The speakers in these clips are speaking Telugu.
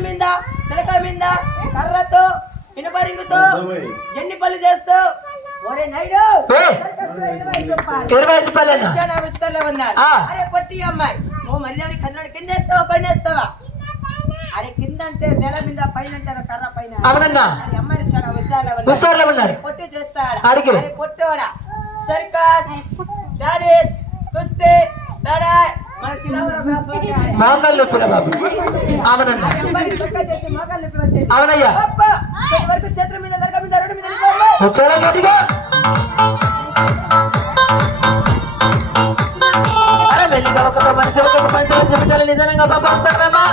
భుజం మీద తలకాయ మీద కర్రతో ఇనుపరింగుతో ఎన్ని పనులు చేస్తావు? ఒరే నైడు 25 రూపాయలు అరే పొట్టి అమ్మాయి నువ్వు మరి కదనాడు కింద వేస్తావా పైన వేస్తావా? అరే కింద అంటే నెల మీద పైన అంటే కర్ర పైన అమ్మాయి చాలా విషయాలు పొట్టి చేస్తాడు. అరే పొట్టోడా సర్కస్ డాడీస్ కుస్తీ లడాయ్ మన మోకాళ్ళు అవునయ్యా వరకు చేతుల మీద దర్గా మీద రోడ్డు మీద అరే మెల్లిగా ఒక మనిషి ఒక పంచ పెట్టాలి నిదానంగా పాపా సరేమా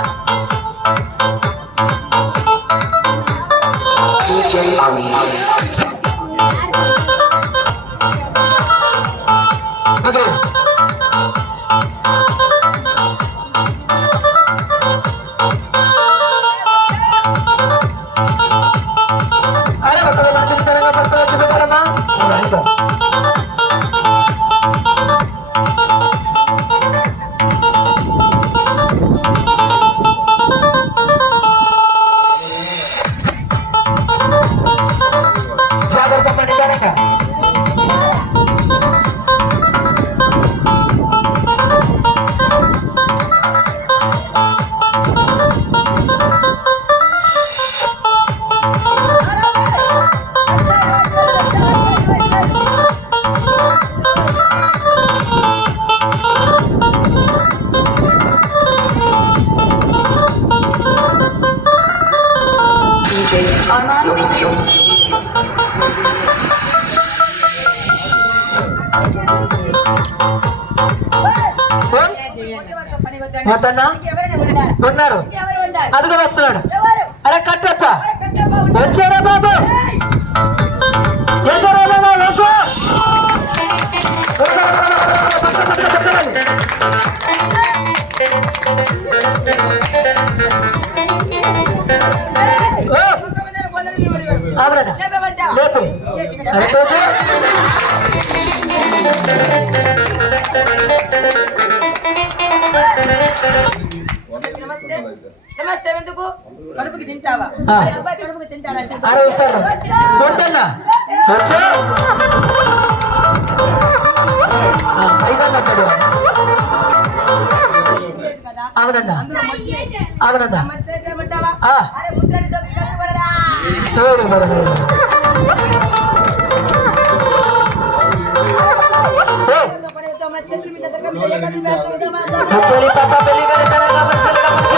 అరే ఒక మనిషి నిదానంగా పడతా పెట్టాలమ్మా ఉన్నారు అదిగో వస్తున్నాడు. అరే కట్టప్ప వచ్చారా బాబు? లేపు సమస్య ఎందుకు? కడుపుకి తింటావా? అబ్బాయి కడుపుకి తింటాడంట. అవునన్నా అవునన్నా పాపా పెళ్లి వస్తారు.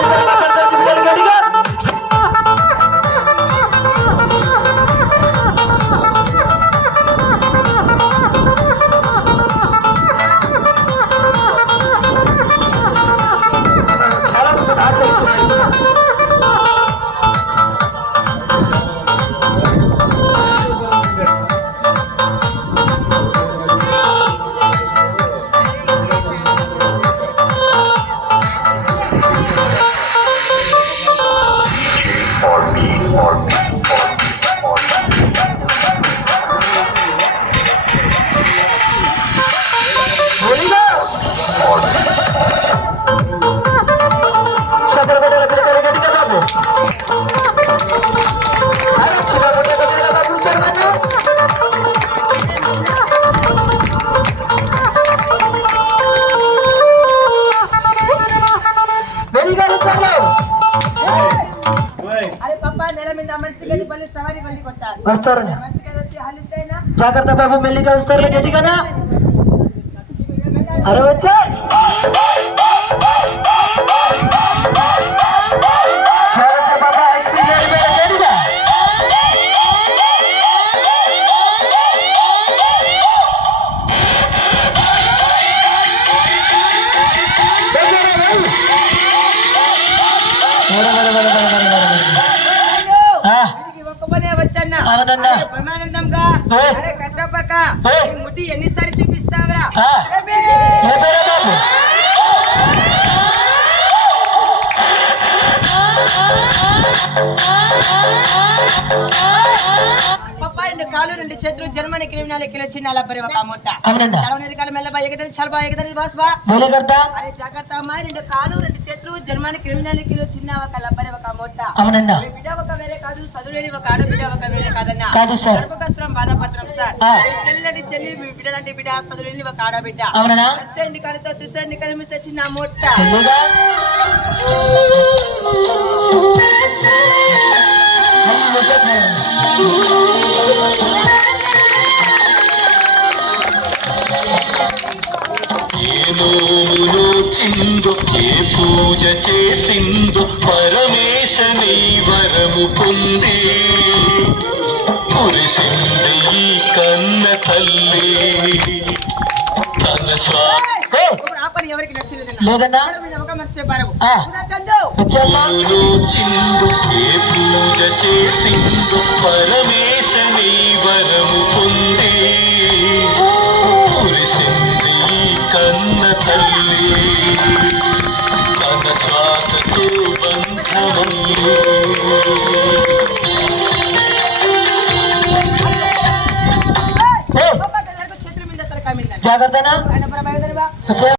జాగ్రత్త బాబు మెల్లిగా వస్తారు గట్టిగానా. అరే వచ్చా జాగ్రత్త బాబా గట్టిగా బ్రహ్మానందంగా కట్టపక్క ముట్టి ఎన్నిసార్లు చూపిస్తావరా? కాలు రెండు చేతులు జర్మనీ క్రిమినల్ చిన్న పరి ఒక ముట్ట మెల్ల ఎగదని చాలా బాగా ఎగదని బాస్ బా అరే జాగ్రత్త అమ్మాయి రెండు కాలు రెండు శత్రువు జర్మనీ క్రిమినల్కి చిన్న ఒక లబ్బరి ఒక మొట్ట అవునన్నా మీ బిడ్డ ఒక వేరే కాదు చదువులేని ఒక ఆడబిడ్డ ఒక వేరే కాదన్నా కాదు సార్ గర్భకస్త్రం బాధపడతాం సార్ మీ చెల్లి చెల్లి మీ బిడ్డ లాంటి బిడ్డ చదువులేని ఒక ఆడబిడ్డ అవునన్నా చూసండి కనుక చూసండి కలిసి చిన్న మొట్ట ఎందుగా ఏ నోములో చిందో ఏ పూజ చేసిందో పరమేశ నీ వరము పొంది మురిసింది ఈ కన్న తల్లి తన ఆ పని ఎవరికి నచ్చలేదు లేదన్నా నోములో చిందో ఏ పూజ చేసిందో పరమేశ నీ వరము పొంది మురిసింది ఈ కన్న తల్లి తన శ్వాసతో బంధమల్లి చేతుల మీద తల కమ్మిందండి జాగ్రత్తనా ఆయన